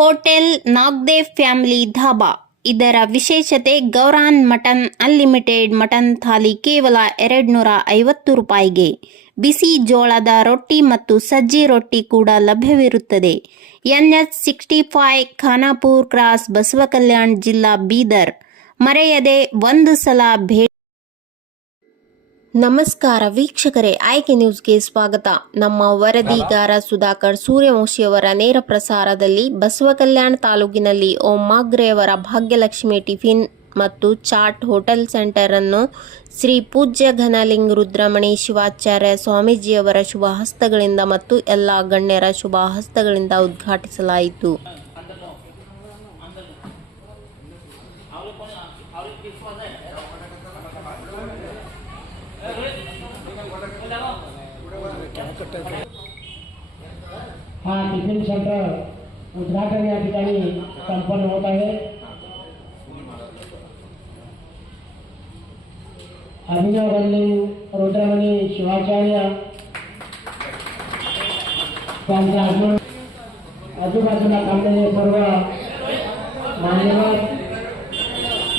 Hotel ನಾಗ್ದೇವ್ family dhaba. ಇದರ ವಿಶೇಷತೆ ಗೌರಾನ್ mutton unlimited mutton thali ಕೇವಲ 250 ರೂಪಾಯಿಗೆ. ಬಿಸಿ ಜೋಳದ ರೊಟ್ಟಿ ಮತ್ತು ಸಜ್ಜಿ ರೊಟ್ಟಿ ಕೂಡ ಲಭ್ಯವಿರುತ್ತದೆ. NH65 ಖಾನಾಪುರ್ ಕ್ರಾಸ್, ಬಸವಕಲ್ಯಾಣ ಜಿಲ್ಲಾ, ಬೀದರ್. ಮರೆಯದೆ ಒಂದು ಸಲ ಭೇಟಿ. ನಮಸ್ಕಾರ ವೀಕ್ಷಕರೇ, ಆಯ್ಕೆ ನ್ಯೂಸ್ಗೆ ಸ್ವಾಗತ. ನಮ್ಮ ವರದಿಗಾರ ಸುಧಾಕರ್ ಸೂರ್ಯವಂಶಿಯವರ ನೇರ ಪ್ರಸಾರದಲ್ಲಿ ಬಸವಕಲ್ಯಾಣ ತಾಲೂಕಿನಲ್ಲಿ ಓಂ ಮಾಗ್ರೆಯವರ ಭಾಗ್ಯಲಕ್ಷ್ಮಿ ಟಿಫಿನ್ ಮತ್ತು ಚಾಟ್ ಹೋಟೆಲ್ ಸೆಂಟರ್ ಅನ್ನು ಶ್ರೀ ಪೂಜ್ಯ ಘನಲಿಂಗ ರುದ್ರಮಣಿ ಶಿವಾಚಾರ್ಯ ಸ್ವಾಮೀಜಿಯವರ ಶುಭ ಹಸ್ತಗಳಿಂದ ಮತ್ತು ಎಲ್ಲ ಗಣ್ಯರ ಶುಭ ಹಸ್ತಗಳಿಂದ ಉದ್ಘಾಟಿಸಲಾಯಿತು. हा टिफिन सेंटर उद्घाटन या ठिकाणी संपन्न होत आहे. अभिनव घनलिंग रुद्रमणी शिवाचार्य त्यांच्या आजूबाजूला थांबलेले सर्व मान्यवर,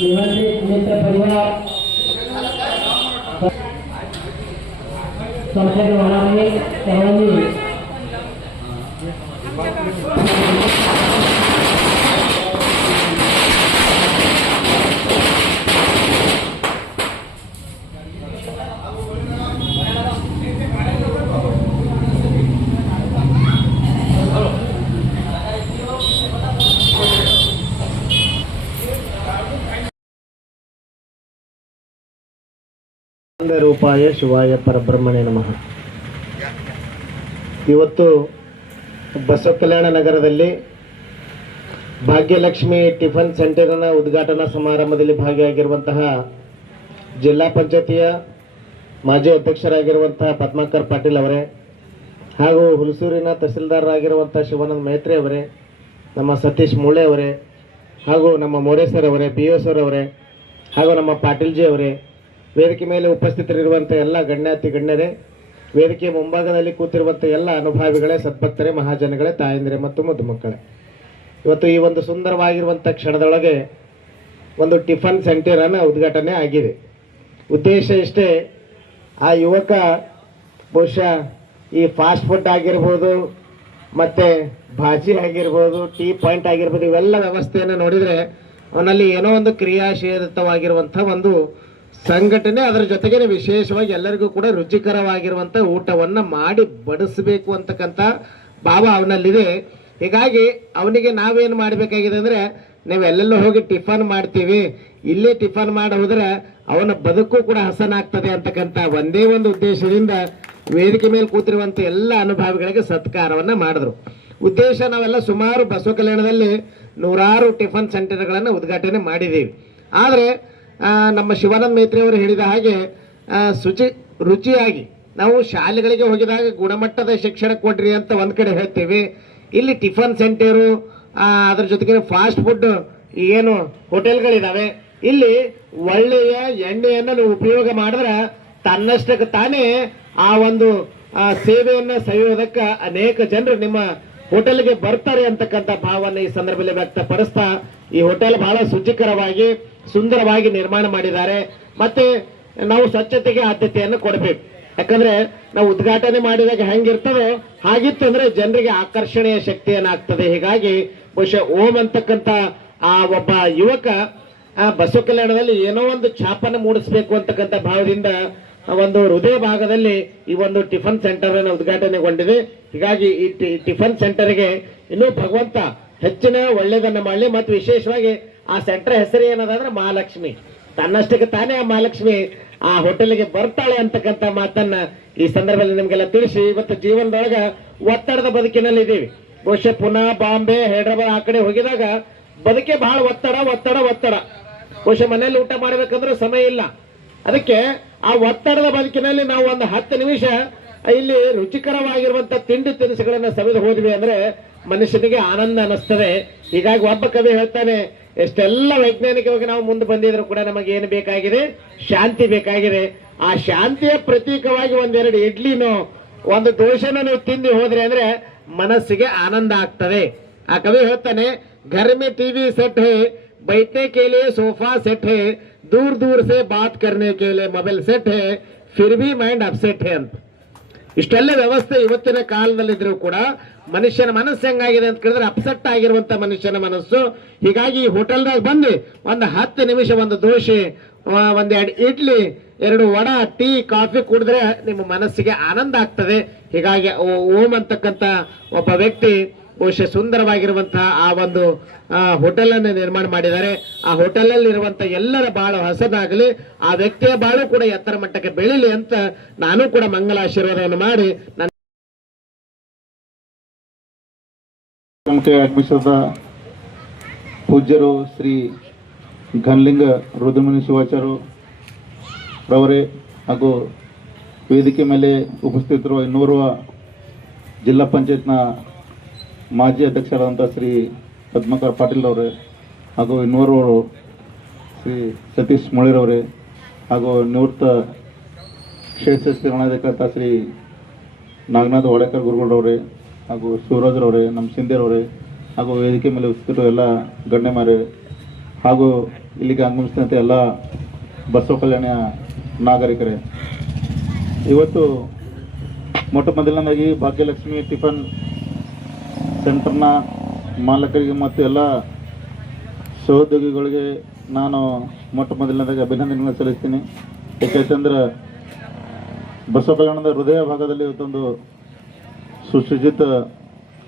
निमंत्रित मित्र परिवार, संसद होणारे सर्वांनी ರೂಪಾಯ ಶಿವಾಯ ಪರಬ್ರಹ್ಮಣೇ ನಮಃ. ಇವತ್ತು ಬಸವಕಲ್ಯಾಣ ನಗರದಲ್ಲಿ ಭಾಗ್ಯಲಕ್ಷ್ಮಿ ಟಿಫನ್ ಸೆಂಟರ್ನ ಉದ್ಘಾಟನಾ ಸಮಾರಂಭದಲ್ಲಿ ಭಾಗಿಯಾಗಿರುವಂತಹ ಜಿಲ್ಲಾ ಪಂಚಾಯತಿಯ ಮಾಜಿ ಅಧ್ಯಕ್ಷರಾಗಿರುವಂತಹ ಪದ್ಮಾಕರ್ ಪಾಟೀಲ್ ಅವರೇ, ಹಾಗೂ ಹುಲಸೂರಿನ ತಹಸೀಲ್ದಾರರಾಗಿರುವಂಥ ಶಿವಾನಂದ ಮೈತ್ರಿ ಅವರೇ, ನಮ್ಮ ಸತೀಶ್ ಮೂಳೆ ಅವರೇ, ಹಾಗೂ ನಮ್ಮ ಮೋರೇಸರ್ ಅವರೇ, BOS ಅವರೇ, ಹಾಗೂ ನಮ್ಮ ಪಾಟೀಲ್ಜಿ ಅವರೇ, ವೇದಿಕೆ ಮೇಲೆ ಉಪಸ್ಥಿತರಿರುವಂಥ ಎಲ್ಲ ಗಣ್ಯಾತಿ ಗಣ್ಯರೇ, ವೇದಿಕೆ ಮುಂಭಾಗದಲ್ಲಿ ಕೂತಿರುವಂಥ ಎಲ್ಲ ಅನುಭಾವಿಗಳೇ, ಸದ್ಭಕ್ತರೇ, ಮಹಾಜನಗಳೇ, ತಾಯಂದಿರೇ ಮತ್ತು ಮಕ್ಕಳೇ, ಇವತ್ತು ಈ ಒಂದು ಸುಂದರವಾಗಿರುವಂಥ ಕ್ಷಣದೊಳಗೆ ಒಂದು ಟಿಫನ್ ಸೆಂಟರನ್ನು ಉದ್ಘಾಟನೆ ಆಗಿದೆ. ಉದ್ದೇಶ ಇಷ್ಟೇ, ಆ ಯುವಕ ಬಹುಶಃ ಈ ಫಾಸ್ಟ್ ಫುಡ್ ಆಗಿರ್ಬೋದು, ಮತ್ತು ಭಾಜಿ ಆಗಿರ್ಬೋದು, ಟೀ ಪಾಯಿಂಟ್ ಆಗಿರ್ಬೋದು, ಇವೆಲ್ಲ ವ್ಯವಸ್ಥೆಯನ್ನು ನೋಡಿದರೆ ಅವನಲ್ಲಿ ಏನೋ ಒಂದು ಕ್ರಿಯಾಶೀಲತವಾಗಿರುವಂಥ ಒಂದು ಸಂಘಟನೆ, ಅದರ ಜೊತೆಗೆ ವಿಶೇಷವಾಗಿ ಎಲ್ಲರಿಗೂ ಕೂಡ ರುಚಿಕರವಾಗಿರುವಂಥ ಊಟವನ್ನು ಮಾಡಿ ಬಡಿಸಬೇಕು ಅಂತಕ್ಕಂಥ ಭಾವ ಅವನಲ್ಲಿದೆ. ಹೀಗಾಗಿ ಅವನಿಗೆ ನಾವೇನು ಮಾಡಬೇಕಾಗಿದೆ ಅಂದರೆ, ನೀವು ಎಲ್ಲೆಲ್ಲೋ ಹೋಗಿ ಟಿಫನ್ ಮಾಡ್ತೀವಿ, ಇಲ್ಲೇ ಟಿಫನ್ ಮಾಡಿ ಹೋದರೆ ಅವನ ಬದುಕು ಕೂಡ ಹಸನಾಗ್ತದೆ ಅಂತಕ್ಕಂಥ ಒಂದೇ ಒಂದು ಉದ್ದೇಶದಿಂದ ವೇದಿಕೆ ಮೇಲೆ ಕೂತಿರುವಂಥ ಎಲ್ಲ ಅನುಭವಿಗಳಿಗೆ ಸತ್ಕಾರವನ್ನು ಮಾಡಿದ್ರು. ಉದ್ದೇಶ, ನಾವೆಲ್ಲ ಸುಮಾರು ಬಸವ ಕಲ್ಯಾಣದಲ್ಲಿ ನೂರಾರು ಟಿಫನ್ ಸೆಂಟರ್ಗಳನ್ನು ಉದ್ಘಾಟನೆ ಮಾಡಿದ್ದೀವಿ. ಆದರೆ ನಮ್ಮ ಶಿವಾನಂದ ಮೈತ್ರಿ ಅವರು ಹೇಳಿದ ಹಾಗೆ ರುಚಿಯಾಗಿ ನಾವು ಶಾಲೆಗಳಿಗೆ ಹೋಗಿದಾಗ ಗುಣಮಟ್ಟದ ಶಿಕ್ಷಣ ಕೊಡ್ರಿ ಅಂತ ಒಂದು ಕಡೆ ಹೇಳ್ತೀವಿ. ಇಲ್ಲಿ ಟಿಫನ್ ಸೆಂಟರು, ಅದ್ರ ಜೊತೆಗೆ ಫಾಸ್ಟ್ ಫುಡ್ ಏನು ಹೋಟೆಲ್ಗಳಿದ್ದಾವೆ, ಇಲ್ಲಿ ಒಳ್ಳೆಯ ಎಣ್ಣೆಯನ್ನು ನೀವು ಉಪಯೋಗ ಮಾಡಿದ್ರೆ ತನ್ನಷ್ಟಕ್ಕೆ ತಾನೇ ಆ ಒಂದು ಸೇವೆಯನ್ನು ಸವಿಯೋದಕ್ಕೆ ಅನೇಕ ಜನರು ನಿಮ್ಮ ಹೋಟೆಲ್ಗೆ ಬರ್ತಾರೆ ಅಂತಕ್ಕಂಥ ಭಾವನೆ ಈ ಸಂದರ್ಭದಲ್ಲಿ ವ್ಯಕ್ತಪಡಿಸ್ತಾ, ಈ ಹೋಟೆಲ್ ಬಹಳ ಶುಚಿಕರವಾಗಿ ಸುಂದರವಾಗಿ ನಿರ್ಮಾಣ ಮಾಡಿದ್ದಾರೆ. ಮತ್ತೆ ನಾವು ಸ್ವಚ್ಛತೆಗೆ ಆದ್ಯತೆಯನ್ನು ಕೊಡಬೇಕು. ಯಾಕಂದ್ರೆ ನಾವು ಉದ್ಘಾಟನೆ ಮಾಡಿದಾಗ ಹೆಂಗಿರ್ತದೋ ಹಾಗಿತ್ತು ಅಂದ್ರೆ ಜನರಿಗೆ ಆಕರ್ಷಣೆಯ ಶಕ್ತಿ ಏನಾಗ್ತದೆ. ಹೀಗಾಗಿ ಬಹುಶಃ ಓಂ ಅಂತಕ್ಕಂಥ ಆ ಒಬ್ಬ ಯುವಕ ಬಸವ ಕಲ್ಯಾಣದಲ್ಲಿ ಏನೋ ಒಂದು ಛಾಪನ್ನು ಮೂಡಿಸಬೇಕು ಅಂತಕ್ಕಂಥ ಭಾವದಿಂದ ಒಂದು ಹೃದಯ ಭಾಗದಲ್ಲಿ ಈ ಒಂದು ಟಿಫನ್ ಸೆಂಟರ್ ಅನ್ನು ಉದ್ಘಾಟನೆಗೊಂಡಿದೆ. ಹೀಗಾಗಿ ಈ ಟಿಫನ್ ಸೆಂಟರ್ಗೆ ಇನ್ನೂ ಭಗವಂತ ಹೆಚ್ಚಿನ ಒಳ್ಳೆಯದನ್ನು ಮಾಡಲಿ. ಮತ್ತು ವಿಶೇಷವಾಗಿ ಆ ಸೆಂಟರ್ ಹೆಸರು ಏನದಂದ್ರೆ ಮಹಾಲಕ್ಷ್ಮಿ, ತನ್ನಷ್ಟಕ್ಕೆ ತಾನೇ ಆ ಮಹಾಲಕ್ಷ್ಮಿ ಆ ಹೋಟೆಲ್ಗೆ ಬರ್ತಾಳೆ ಅಂತಕ್ಕಂಥ ಮಾತನ್ನ ಈ ಸಂದರ್ಭದಲ್ಲಿ ನಿಮ್ಗೆಲ್ಲ ತಿಳಿಸಿ, ಇವತ್ತು ಜೀವನದೊಳಗ ಒತ್ತಡದ ಬದುಕಿನಲ್ಲಿ ಇದ್ದೀವಿ. ಬಹುಶಃ ಪುನಾ, ಬಾಂಬೆ, ಹೈದರಾಬಾದ್ ಆ ಕಡೆ ಹೋಗಿದಾಗ ಬದುಕೆ ಬಹಳ ಒತ್ತಡ ಒತ್ತಡ ಒತ್ತಡ. ಬಹುಶಃ ಮನೆಯಲ್ಲಿ ಊಟ ಮಾಡಬೇಕಂದ್ರೆ ಸಮಯ ಇಲ್ಲ. ಅದಕ್ಕೆ ಆ ಒತ್ತಡದ ಬದುಕಿನಲ್ಲಿ ನಾವು ಒಂದು 10 ನಿಮಿಷ ಇಲ್ಲಿ ರುಚಿಕರವಾಗಿರುವಂತ ತಿಂಡಿ ತಿನಿಸುಗಳನ್ನ ಸವಿದು ಹೋದ್ವಿ ಅಂದ್ರೆ ಮನುಷ್ಯನಿಗೆ ಆನಂದ ಅನಿಸ್ತದೆ. ಹೀಗಾಗಿ ಒಬ್ಬ ಕವಿ ಹೇಳ್ತಾನೆ, ಎಷ್ಟೆಲ್ಲ ವೈಜ್ಞಾನಿಕವಾಗಿ ನಾವು ಮುಂದೆ ಬಂದಿದ್ರು ಕೂಡ ನಮಗೆ ಏನು ಬೇಕಾಗಿದೆ? ಶಾಂತಿ ಬೇಕಾಗಿದೆ. ಆ ಶಾಂತಿಯ ಪ್ರತೀಕವಾಗಿ ಒಂದೆರಡು ಇಡ್ಲಿನೋ ಒಂದು ದೋಸೆನೋ ನೀವು ತಿಂದು ಹೋದ್ರೆ ಅಂದ್ರೆ ಮನಸ್ಸಿಗೆ ಆನಂದ ಆಗ್ತದೆ. ಆ ಕವಿ ಹೇಳ್ತಾನೆ, ಘರ್ ಮೇ ಟಿವಿ ಸೆಟ್ ಹೇ, बैठने के लिए सोफा सेट है, दूर दूर से बात करने के लिए मोबाइल सेट है, फिर भी माइंड अपसेट है ಅಂತ. ಇಷ್ಟೆಲ್ಲ ವ್ಯವಸ್ಥೆ ಇವತ್ತಿನ ಕಾಲದಲ್ಲಿದ್ರೂ ಕೂಡ ಮನುಷ್ಯನ ಮನಸ್ಸು ಹೆಂಗಾಗಿದೆ ಅಂತ ಕೇಳಿದ್ರೆ ಅಪ್ಸೆಟ್ ಆಗಿರುವಂತ ಮನುಷ್ಯನ ಮನಸ್ಸು. ಹೀಗಾಗಿ ಈ ಹೋಟೆಲ್ದಾಗ ಬಂದು ಒಂದು 10 ನಿಮಿಷ ಒಂದು ದೋಸೆ, ಒಂದೆರಡು ಇಡ್ಲಿ, 2 ವಡಾ, ಟೀ, ಕಾಫಿ ಕುಡಿದ್ರೆ ನಿಮ್ಮ ಮನಸ್ಸಿಗೆ ಆನಂದ ಆಗ್ತದೆ. ಹೀಗಾಗಿ ಓಂ ಅಂತಕ್ಕಂಥ ಒಬ್ಬ ವ್ಯಕ್ತಿ ಬಹುಶಃ ಸುಂದರವಾಗಿರುವಂತಹ ಆ ಒಂದು ಹೋಟೆಲ್ ಅನ್ನು ನಿರ್ಮಾಣ ಮಾಡಿದ್ದಾರೆ. ಆ ಹೋಟೆಲ್ ಅಲ್ಲಿ ಇರುವಂತ ಎಲ್ಲರ ಬಾಳು ಹೊಸದಾಗಲಿ, ಆ ವ್ಯಕ್ತಿಯ ಬಾಳು ಕೂಡ ಎತ್ತರ ಮಟ್ಟಕ್ಕೆ ಬೆಳಿಲಿ ಅಂತ ನಾನು ಕೂಡ ಮಂಗಲಾಶೀರ್ವಾದವನ್ನು ಮಾಡಿ ಆಗಮಿಸಿದ ಪೂಜ್ಯರು ಶ್ರೀ ಘನಲಿಂಗ ರುದ್ರಮುನಿ ಶಿವಾಚಾರ್ಯ ರವರೇ ಹಾಗೂ ವೇದಿಕೆ ಮೇಲೆ ಉಪಸ್ಥಿತರುವ ಇನ್ನೋರ್ವ ಜಿಲ್ಲಾ ಪಂಚಾಯತ್ನ ಮಾಜಿ ಅಧ್ಯಕ್ಷರಾದಂಥ ಶ್ರೀ ಪದ್ಮಕರ್ ಪಾಟೀಲ್ ಅವರೇ, ಹಾಗೂ ಇನ್ನೋರ್ವರು ಶ್ರೀ ಸತೀಶ್ ಮುಳಿರವರೇ, ಹಾಗೂ ನಿವೃತ್ತ ಕ್ಷೇತ್ರ ಶ್ರೀ ನಾಗನಾಥ್ ವಾಡೇಕರ್ ಗುರುಗಳವರೇ, ಹಾಗೂ ಶಿವರಾಜ್ರವರೇ, ನಮ್ಮ ಸಿಂಧೇರವರೇ, ಹಾಗೂ ವೇದಿಕೆ ಮೇಲೆ ಉಪಸ್ಥಿತರು ಎಲ್ಲ ಗಣ್ಯಮಾರೇ, ಹಾಗೂ ಇಲ್ಲಿಗೆ ಆಗಮಿಸಿದಂತೆ ಎಲ್ಲ ಬಸವ ಕಲ್ಯಾಣ ನಾಗರಿಕರೇ, ಇವತ್ತು ಮೊಟ್ಟ ಮೊದಲನೇದಾಗಿ ಭಾಗ್ಯಲಕ್ಷ್ಮಿ ಟಿಫನ್ ಸೆಂಟರ್ನ ಮಾಲಕರಿಗೆ ಮತ್ತು ಎಲ್ಲ ಸಹೋದ್ಯೋಗಿಗಳಿಗೆ ನಾನು ಮೊಟ್ಟ ಮೊದಲನೇದಾಗಿ ಅಭಿನಂದನೆಗಳನ್ನು ಸಲ್ಲಿಸ್ತೀನಿ. ಏಕೆಂತಂದ್ರೆ ಬಸವ ಕಲ್ಯಾಣದ ಹೃದಯ ಭಾಗದಲ್ಲಿ ಇವತ್ತೊಂದು ಸುಸಜ್ಜಿತ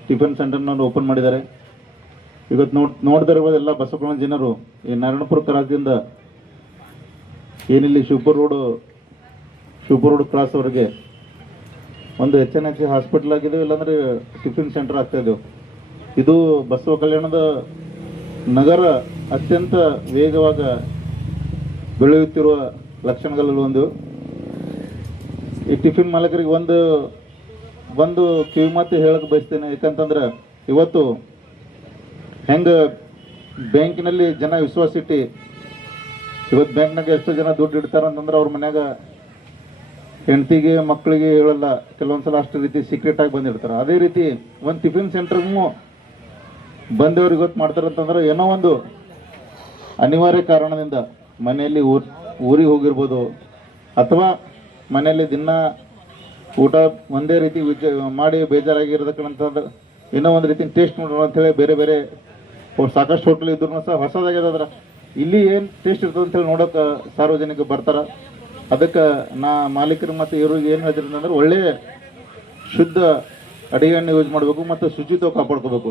ಟಿಫನ್ ಸೆಂಟರ್ನ ಓಪನ್ ಮಾಡಿದ್ದಾರೆ. ಇವತ್ತು ನೋಡಿದಿರುವ ಎಲ್ಲ ಬಸವ ಕಲ್ಯಾಣ ಜನರು ಈ ನಾರಾಯಣಪುರ ಕ್ರಾಸ್ದಿಂದ ಏನಿಲ್ಲಿ ಶಿವಪುರ ರೋಡ್ ಕ್ರಾಸ್ವರೆಗೆ ಒಂದು HNH ಹಾಸ್ಪಿಟಲ್ ಆಗಿದೆ, ಇಲ್ಲಾಂದರೆ ಟಿಫಿನ್ ಸೆಂಟರ್ ಆಗ್ತಾ ಇದ್ದವು. ಇದು ಬಸವ ಕಲ್ಯಾಣದ ನಗರ ಅತ್ಯಂತ ವೇಗವಾಗಿ ಬೆಳೆಯುತ್ತಿರುವ ಲಕ್ಷಣಗಳಲ್ಲಿ ಒಂದು. ಈ ಟಿಫಿನ್ ಮಾಲಕರಿಗೆ ಒಂದು ಕಿವಿ ಮಾತು ಹೇಳಕ್ಕೆ ಬಯಸ್ತೇನೆ. ಯಾಕಂತಂದ್ರೆ ಇವತ್ತು ಹೆಂಗೆ ಬ್ಯಾಂಕಿನಲ್ಲಿ ಜನ ವಿಶ್ವಾಸ ಇಟ್ಟು ಇವತ್ತು ಬ್ಯಾಂಕ್ನಾಗ ಎಷ್ಟೋ ಜನ ದುಡ್ಡು ಇಡ್ತಾರಂತಂದ್ರೆ ಅವ್ರ ಮನ್ಯಾಗ ಹೆಂಡತಿಗೆ ಮಕ್ಕಳಿಗೆ ಹೇಳಲ್ಲ, ಕೆಲವೊಂದ್ಸಲ ಅಷ್ಟು ರೀತಿ ಸೀಕ್ರೆಟ್ ಆಗಿ ಬಂದಿರ್ತಾರೆ. ಅದೇ ರೀತಿ ಒಂದು ಟಿಫಿನ್ ಸೆಂಟರ್ಗೂ ಬಂದವ್ರಿಗೆ ಗೊತ್ತು ಮಾಡ್ತಾರಂತಂದ್ರೆ ಏನೋ ಒಂದು ಅನಿವಾರ್ಯ ಕಾರಣದಿಂದ ಮನೆಯಲ್ಲಿ ಊರಿಗೆ ಹೋಗಿರ್ಬೋದು, ಅಥವಾ ಮನೆಯಲ್ಲಿ ದಿನ ಊಟ ಒಂದೇ ರೀತಿ ಮಾಡಿ ಬೇಜಾರಾಗಿರೋದಕ್ಕಂತಂದ್ರೆ ಏನೋ ಒಂದು ರೀತಿ ಟೇಸ್ಟ್ ಮಾಡೋಣ ಅಂಥೇಳಿ ಬೇರೆ ಬೇರೆ ಸಾಕಷ್ಟು ಹೋಟೆಲ್ ಇದ್ರೂ ಸಹ ಹೊಸದಾಗ್ಯದಾದ್ರೆ ಇಲ್ಲಿ ಏನು ಟೇಸ್ಟ್ ಇರ್ತದೆ ಅಂತೇಳಿ ನೋಡೋಕೆ ಸಾರ್ವಜನಿಕ ಬರ್ತಾರೆ. ಅದಕ್ಕೆ ನಾ ಮಾಲೀಕರು ಮತ್ತು ಇವ್ರಿಗೆ ಏನು ಹೇಳ್ತಿರ್ತಂದ್ರೆ ಒಳ್ಳೆಯ ಶುದ್ಧ ಅಡಿಗೆಯನ್ನು ಯೂಸ್ ಮಾಡಬೇಕು ಮತ್ತು ಶುಚಿತ್ವ ಕಾಪಾಡ್ಕೋಬೇಕು.